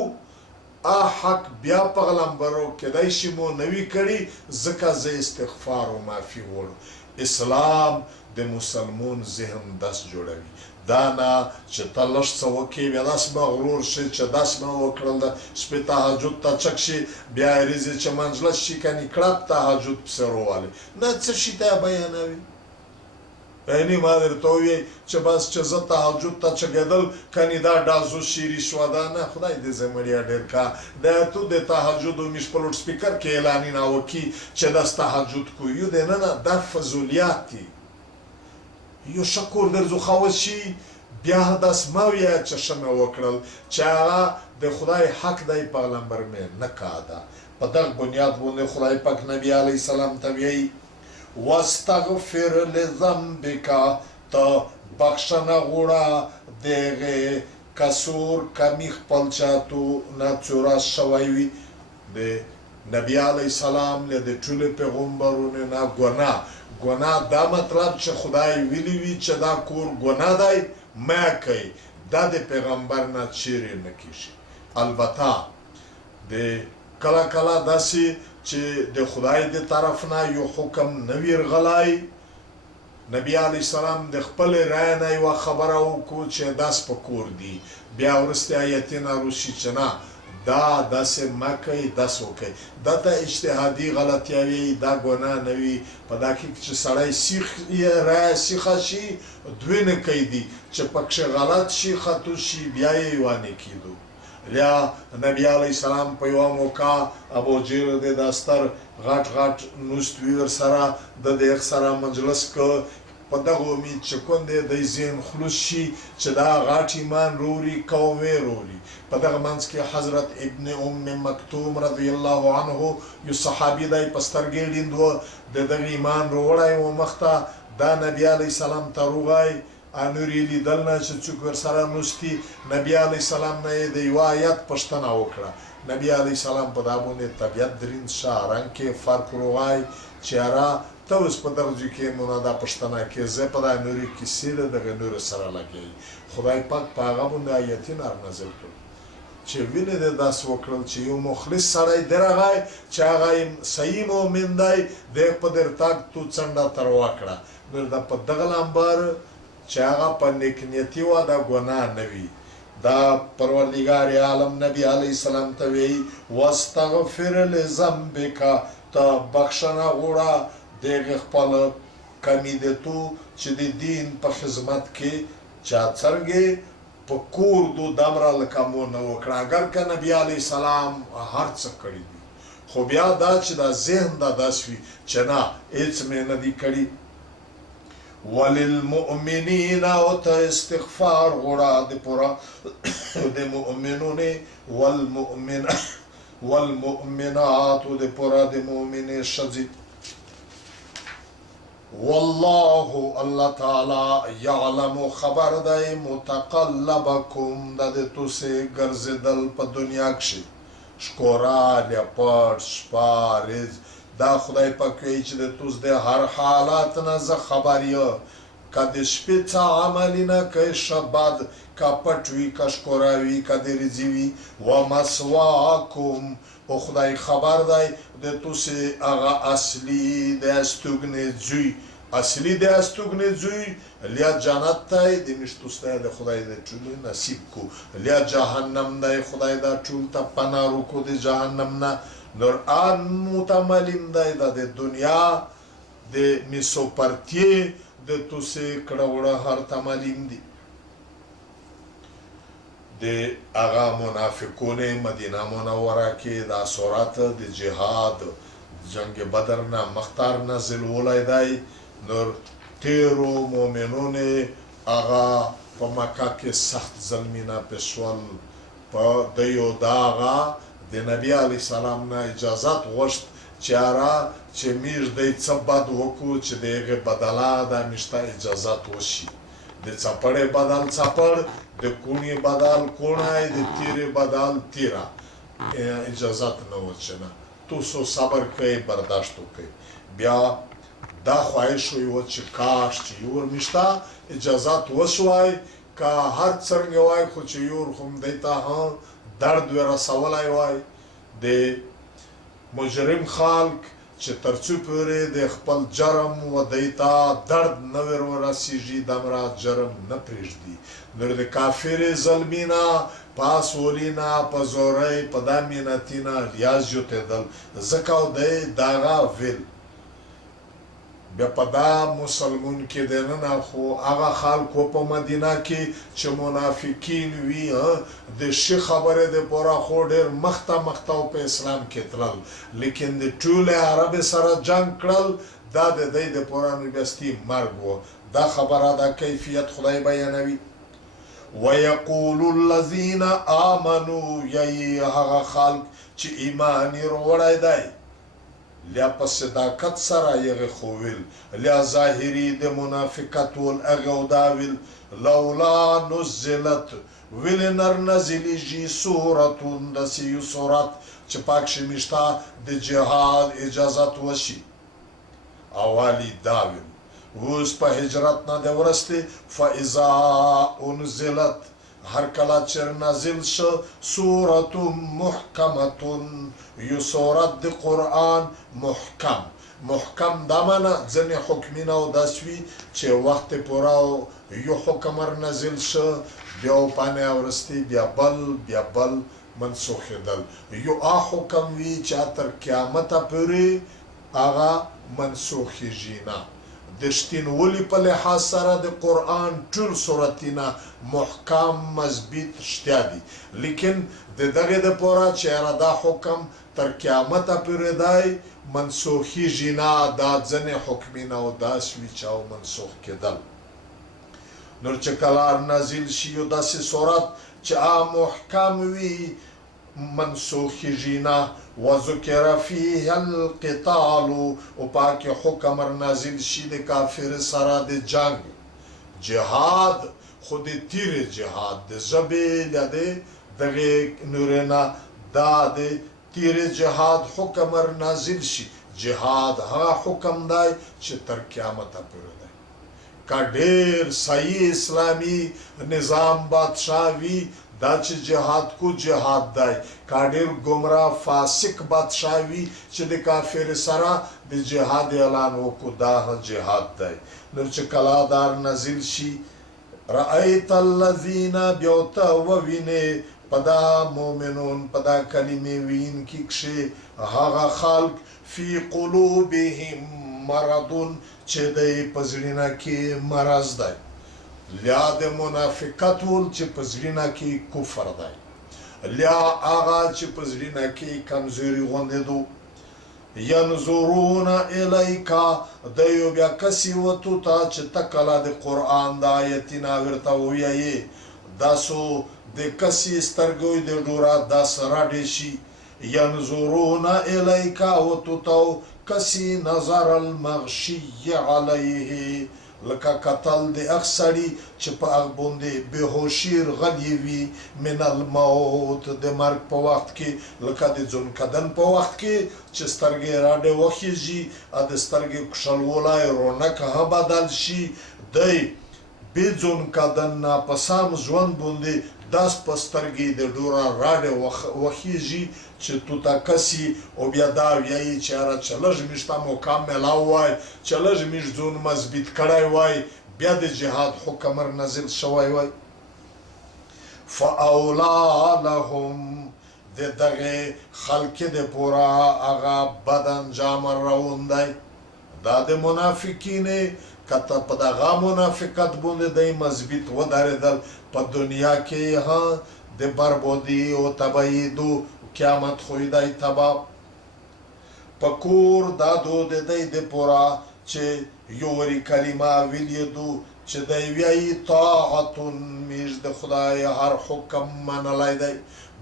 حق بیا په غلمبرو کېدای شي مو نه وي کړي، ځکه زه استغفار و معافي غواړم. اسلام د مسلمون ذهن داسې جوړوي، دا نه چې ته لږ څه وکړې بیا داسې مغرور شي چې داسې مې وکړل، د شپې تهجد ته چک شي، بیا ریځې چې منجلس شي کنې کړپ تهجد پسې روالي نه څه شي ته بیانوي. یعنی ما درته ووایي چې بس چې زه تهجد ته چګېدل کنې دا ډازو شي رشوه ده، نه خدای دې زه مړیا ډېر کا دا تو د تهجد میش په لوډ سپیکر کې اعلانونه وکړي چې داس تهجد کوي، د نه نه دا فضولیات دي. یو شکر درځو خواست شي بیا داس ما وایه چې ښه مې وکړل چې هغه د خدای حق دی پیغمبر مې نه کاده. په دغه بنیاد باندې خدای پاک نبی علیه السلام ته وایي واستغفر لذنبک، ته بخښنه غواړه دغې کسور کمی خپل چاته نه چورا شوی وي د نبی علیه السلام له د ټولو پیغمبرونو نه ګناه دا مطلب چې خدای ویلی وي چې دا کور ګناه دی مه کوئ دا د پیغمبر نه چیرې نه کیږي. البته د کله کله داسې چې د خدای د طرف نه یو حکم نه وي راغلی نبی علیه السلام د خپل رایې نه یوه خبره وکړو چې داس په کور دي بیا وروسته آیتونه راشي چې نه دا داسې مه کوئ داسې وکئ دا ته اجتهادي غلطیه وي دا ګناه نه وي په دا کې چې سړی رایه سیخه شي دوی نه کوي دي چې پکښې غلط شي خطو شي بیا یې وانې کېدو لیا نبی علیه السلام په یوه موقع ابوجهل د دا ستر غټ نوست وي ورسره د دې سره مجلس که په دغه امید چې کوم دی د ذهن خلوص شي چې دا غټ ایمان روړي قوم یې روړي په دغه منځ کې حضرت ابن ام مکتوم رضی الله عنه یو صحابي دی په سترګې ړیند و د دغه ایمان روړی و مخته دا نبی علیه السلام ته روغی نور یې لیدل نه چې څوک ورسره نوستي نبی علیه السلام نه یې د یوه آیت پوښتنه وکړه نبی علیه السلام په دا باندې طبیعت دریند شه رنګ کې فرق روغی چې یاره ته اوس په دغه ځای کې مو نه دا پوښتنه کې زه په دا نورې کیسې د دغه نورو سره لګوي خدای پاک په هغه باندې آیتونه نازل کړل چې وینې د داسې وکړل چې یو مخلص سړی درغی چې هغه صحیح مؤمن دی دی په در تاک تو څنډه تر وکړه نو دا په دغه لمبر چې هغه په نیکنیتي وه دا ګناه نه وي دا پروردګار عالم نبی علیه السلام ته وایي واستغفر لذنبک ته بخښنه غواړه دغه خپل کمی د تو چې د دین په خدمت کې چا څرګې په کور دو دمره لکه مو نه وکړه اگر که نبی علیه السلام هر څه کړي دي خو بیا دا چې دا ذهن دا داسې وي چې نه هېڅ مې نه دي کړي وللمؤمنین او ته استغفار غواړه د پوره د مؤمنونې والمؤمناتو د پوره د مؤمنې ښځې والله الله تعالی یعلم خبر دی متقلبکم د تاسې ګرځېدل په دنیا کښې شکورا لیپټ شپه ریز دا خدای پاک وایي چې د تاسو د هر حالات نه زه خبر یم که د شپې څه عملي نه کوئ ښه بد که پټ وي که ښکاره وي که د ریځي وي ومسواکم او خدای خبر دی د تاسې هغه اصلي د استوګنې ځای اصلي د استوګنې ځای لیا جنت دی د میشتو ستی د خدای د ټولو نصیب کو لیا جهنم دی خدای دا ټول ته پناه وکړو د جهنم نه نور آن متملیم دی دا د دنیا د میسوپرتیې د تاسې کړه وړه هر تملیم دی د هغه منافقون مدینه منوره کې دا صورت د جهاد جنگ بدر نه مختار نازل ولی دی نور تیرو مؤمنون هغه په مکه کې سخت ظلمونه پېښول په دیو دا هغه د نبی علیه السلام نه اجازت غوښت چې یاره چې میږ دی څه بد وکړو چې د هغې بدله دا میشته اجازت وشي د څپړې بدل څپړ د کونې بدل کونی د تیرې بدل تیره اجازت نه و چې نه تاسو صبر کوئ برداشت وکئ بیا دا خواهش وی چې کاش چې یور میشته اجازت وشوی که هر څرنګه وای خو چې یور خو دی ته درد وی رسولی وای د مجرم خلق چې تر څو پورې د خپل جرم و دی ته درد نه ور ورسیږي دمره جرم نه پرېږدي نور د کافرې ظلمي نه په اسولي نه په زورۍ په دا منتي نه ریاض جوتېدل ځکه او دی د هغه ویل بیا په دا مسلمون کې دننه خو هغه خلکو په مدینه کې چې منافقین وي د ښې خبرې دپاره خو ډېر مخته په اسلام کې تلل لیکن د ټولې عربې سره جنګ کړل دا د دی دپاره نوبیستي مرګ و دا خبره دا کیفیت خدای بیانوي ویقول الذین آمنو یی هغه خلک چې ایمان یې راوړی دی لیا په صداقت سره یغه خوویل لیا ظاهری د منافقت ول اغه او داویل لولا نزلت ویلی نر نزلی جی سورتون دسی یو سورت چه پاکشی مشتا ده جهاد اجازت وشی اوالی داویم وز پا هجرت نا ده ورستی فا انزلت هر کلا چر نازل شو سورت محکمتون یو سورت ده قرآن محکم دا مانا زن حکمین او داسوی چه وقت پوراو یو حکمر نازل شو بیاو پانه ورستی بیا بل منسوخ دل یو حکم وی چه تر قیامت پوری آغا منسوخ جینا دشتین ولی په لحاظ سره د قرآن ټول سورتینا محکم مضبوط شتیا دي لیکن د دغه د پورا چې دا حکم تر قیامت پورې دی منسوخی جنا دا ځنې حکمونه او داس وی چاو منسوخ کېدل نور چې کلار نازل شي یو داسې سورت چې محکم وي منسوخ جینا وذکر فیه القتال او پاک حکم نازل شي د کافر سره د جنگ جهاد خود تیر جهاد د زبیل د دغه نورنا دا د تیر جهاد حکم نازل شي جهاد ها حکم دی چې تر قیامت پورې دی کا ډیر صحیح اسلامی نظام بادشاہوی دا چې جهاد کو جهاد دی کا ډیر گمراه فاسق بادشاہوی چې د کافر سره د جهاد اعلان وکړو دا جهاد دی نو چې کلا دار نازل شي رأیت الذین بیوتا ووینه پدا مومنون پدا کلمه وین کی کشه هاغا خلق فی قلوبهم مرضون چې دی پزړینا کې مرض دی لیا د منافقت ول چې پزړینا کې کفر دی لیا هغه چې پزړینا کې کمزوري غوندې دو ینظرون الیکا دیو بیا کسی وتو تا چې تکلا د قرآن د آیتینا ورته ویایي داسو د کسی سترګوی د ډورا داس راډی شي ینظرون الیکا وتو تو کسی نظر المغشی علیه لکه قتل د اخسری چې په هغه باندې بهوشیر غلی وي من الموت د مرګ په وخت کې لکه د ځون کدن په وخت کې چې سترګې راډې وخیږي ا د سترګې کښلولای رونق هم بدل شي دی به ځون کدن نه په سام ژوند باندې داس په سترګې د ډورا راډې وخیږي چې تو تا کسی او بیا دا ویایي چې را چلج مشتا مکمل وای چلج مش ځون مضبوط کړای وای بیا د جهاد حکم نازل شوی وای فاولا لهم د دغه خلق د پورا هغه بد انجام روندای دا د منافقین کته په دغه منافقت باندې د مضبوط ودرېدل په دنیا کې ها د بربادي او تباہی دو قیامت خوی دای تبا پکور دادو د دای د پورا چې یوري کلمه ویلیدو چې دای وی طاعتون میز د خدای هر حکم منلای دی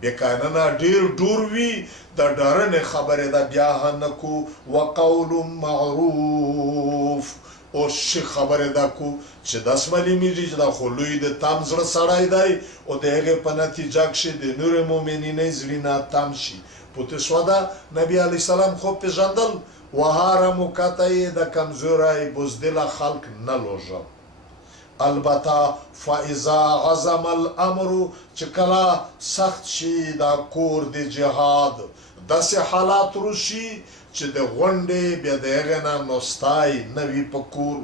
بکنه ډیر ډور وی د ډرنه خبره ده بیا هنکو وقول معروف او شي خبره ده کو چې داسملی میږي چې دا خلوی د تام زړه سړای دی او دغه په نتیجه کې د نور مؤمنینې زړه تام شي پته شودا نبی علی سلام خو په ژوندل وهاره مکتای د کمزورای بوزدل خلق نه لوجو البته فاذا عظم الامر چې کلا سخت شي دا کور د جهاد داسې حالات روشي چې د غونډې بیا دغه نه نوستای نوی پکور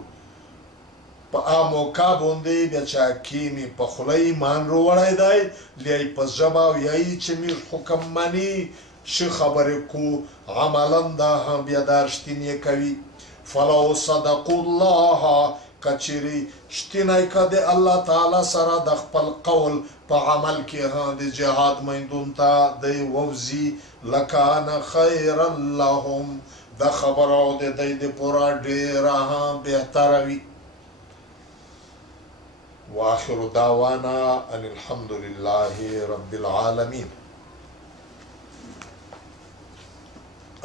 په اموکا باندې بیا چا کینی په خلای ایمان وروړای دی لای په جما ویای چې می حکم مانی شي خبره کو عملا دا هم بیا داشتینی کوي فلو صدق الله کچری شتینای کده الله تعالی سره د خپل قول په عمل کې ها د جهاد میندون ته د ووزی لکان خیر لهم د خبرو د د پورا ډیر ها بهتر وی واخر دعوانا ان الحمد لله رب العالمين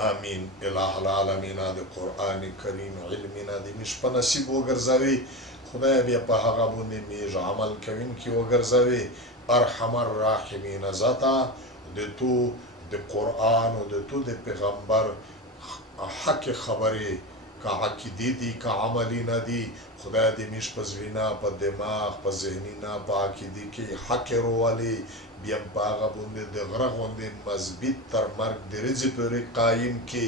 آمین الہ العالمین د قرآن کریم علمنا د مش په نصیب وګرځوي خدای بیا په هغه باندې میږ عمل کوین کی وګرځوي ارحم الراحمین ذاتا د تو د قرآن و د تو د پیغمبر حق خبره که عقیدی دی که عملی ندی خدای دې میش په زوینا په دماغ په ذهنینا په عقیدی کې حق روالی بیا په هغه باندې د غره غوندې مضبوط تر مرګ د رزق پورې قایم کې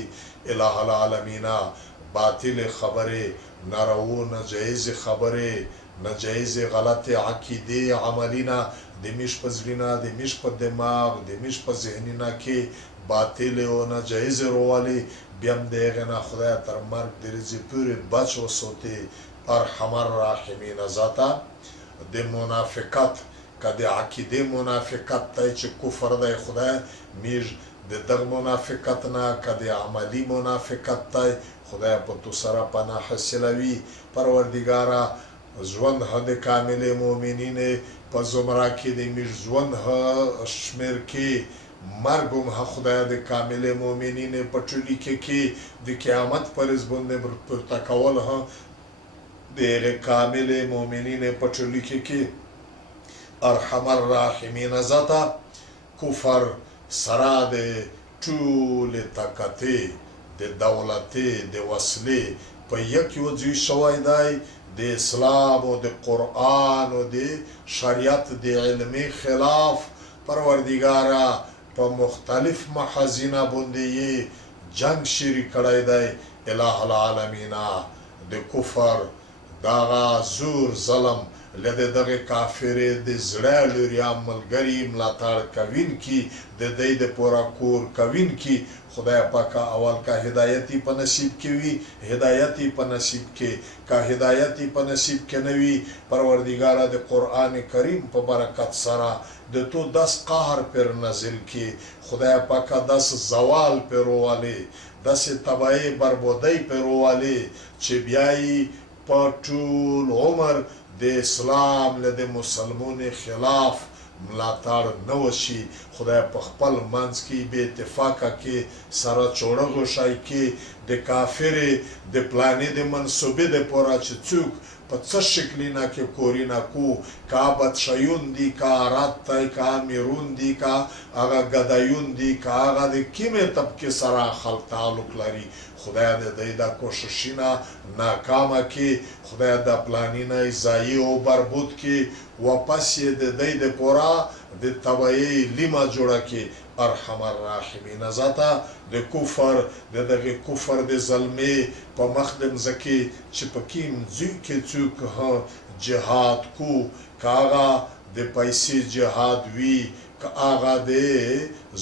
الہ العالمین باطل خبره نارو ناجایز خبره ناجایز غلط عقیده عملینا د میش په زوینا د میش په دماغ د میش په ذهنینا کې باطل او ناجایز روالی بیا دغه نه خدای تر مرګ د رزق پورې بچ وساتي ارحم الراحمین ذاتا د منافقت کده عقیده منافقت ته چې کفر دی خدای میج د دغه منافقت نه کده عملی منافقت ته خدای په تو سره پناه حاصلوي پروردگارا ژوند هد کامل مؤمنین په زمرا کې د میج ژوند شمیر کې مرګم خدای د کامل مؤمنین په ټولي کې د قیامت پر زبند پر تکول ها د کامل مؤمنین په ټولي کې ارحم الراحمین ذاتا کفر سرا د ټول طاقتې د دولتې د وسلې په یک یو ځای شوی دی د اسلام او د قرآن او د شریعت د علمي خلاف پروردگارا په مختلف محاذینه باندې جنگ شری کړی دی الہ العالمین د کفر دغه زور ظلم لده دغه کافر د زړه لري عملګری ملاتړ کوین کی د دې د پورا کور کوین کی خدای پاک اول کا هدایتی په نصیب کې وی هدایتی په نصیب کې کا هدایتی په نصیب کې نوی پروردگار د قران کریم په برکت سره د تو 10 قهر پر نازل کی خدای پاک 10 زوال پر والی 10 تباہی بربادی پر والی چې بیاي په ټول عمر د اسلام له د مسلمون خلاف ملاتړ نه وشي خدای په خپل منځ کې به اتفاقه کې سره چوړغو شای کې د کافر د پلانې د منسوبې د پورا چې څوک په څه شکلینا کې کورینا کو کا بادشاہون دي کا رات کا میرون دي کا هغه غدایون دي کا هغه د کیمه طبقه سره خلق تعلق لري خدای دې دا کوششینا ناکامه کې خدای دا پلانینا ضایع او بربود کې واپس د دې د پورا د تبعی لما جوړه کې ارحم الراحمین ذاتا د کفر دغه کفر د ظلمي په مخدم زکی چې پکیم ځو کې څوک جهاد کو کاغه د پیسې جهاد وی کاغه د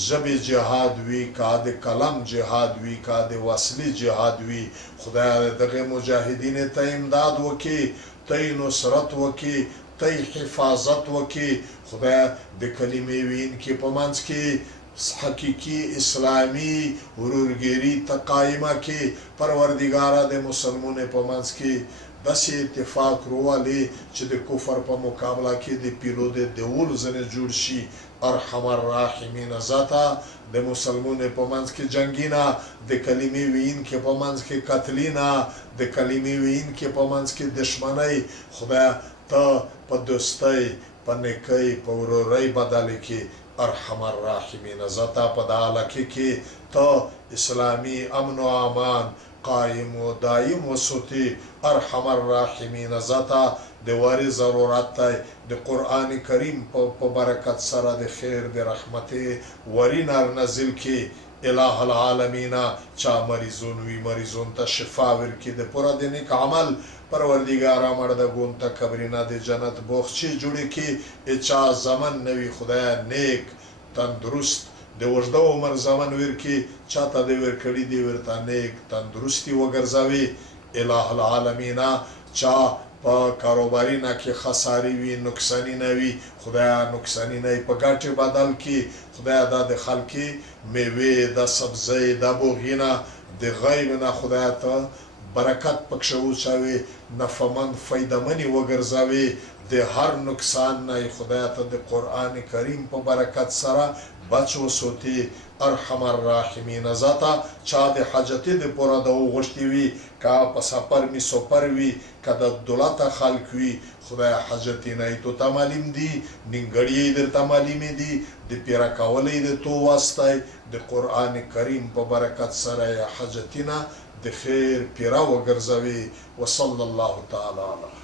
ژبې جهاد وی کا د کلم جهاد وی کا د وسلې جهاد وی خدای دغه مجاهدین ته امداد وکي ته نصرت وکي ته حفاظت وکي خدای د کلمې وین کې پمنځ کې حقیقی اسلامی ورورګری تقایمه کې پروردگارا د مسلمانانو په منځ کې داسې اتفاق روالي چې د کفر په مقابله کې د پیلو د دول زنه جوړ شي ارحم الراحمین ذاتا د مسلمانانو په منځ کې جنگینا د کلمې وین کې په منځ کې قتلینا د کلمې وین کې په منځ کې دشمنی خدای ته په دوستۍ په نیکۍ په ورورۍ بدل کې ارحم الراحمین ذاتا په دالکه کې ته اسلامی امن و امان قائم و دائم وسوتی ارحم الراحمین ذاتا د واری ضرورت ته د قران کریم په برکت سره د خیر د رحمت وری نار نازل کې الہ العالمین چا مریضون وی مریضون ته شفا ورکړي د پورا د نیک عمل پروردگار مرد گون تا کبرینا د جنت بخشی جوړی کی اچا زمن نوی خدای نیک تندرست د وجده عمر زمن ورکی چاته دی ورکړی دی ورته نیک تندرستی وګرځوي الہ العالمین چا په کاروباري نه کې خساري وي نقصانی نه وي خدای نقصانی نه په ګټه بدل کی خدای د خلکی میوه د سبزی د بوغینا د غیب نه خدای ته برکت پکښو چاوي نفمن فایدمنی وګرځاوي د هر نقصان نه خدای ته د قران کریم په برکت سره بچو سوتی ارحم الراحمین ذاتا چا د حاجت د پوره د وغشتي وي کا په سفر می سفر وي که د دولت خلق وي خدای حاجت عنایتو ته معلوم دي نیمګړي درته معلومې دي د پیره کولی د تو واسطه د قرآن کریم په برکت سره حاجتونه د خیر پیره وګرځوي وصلی الله تعالی علیه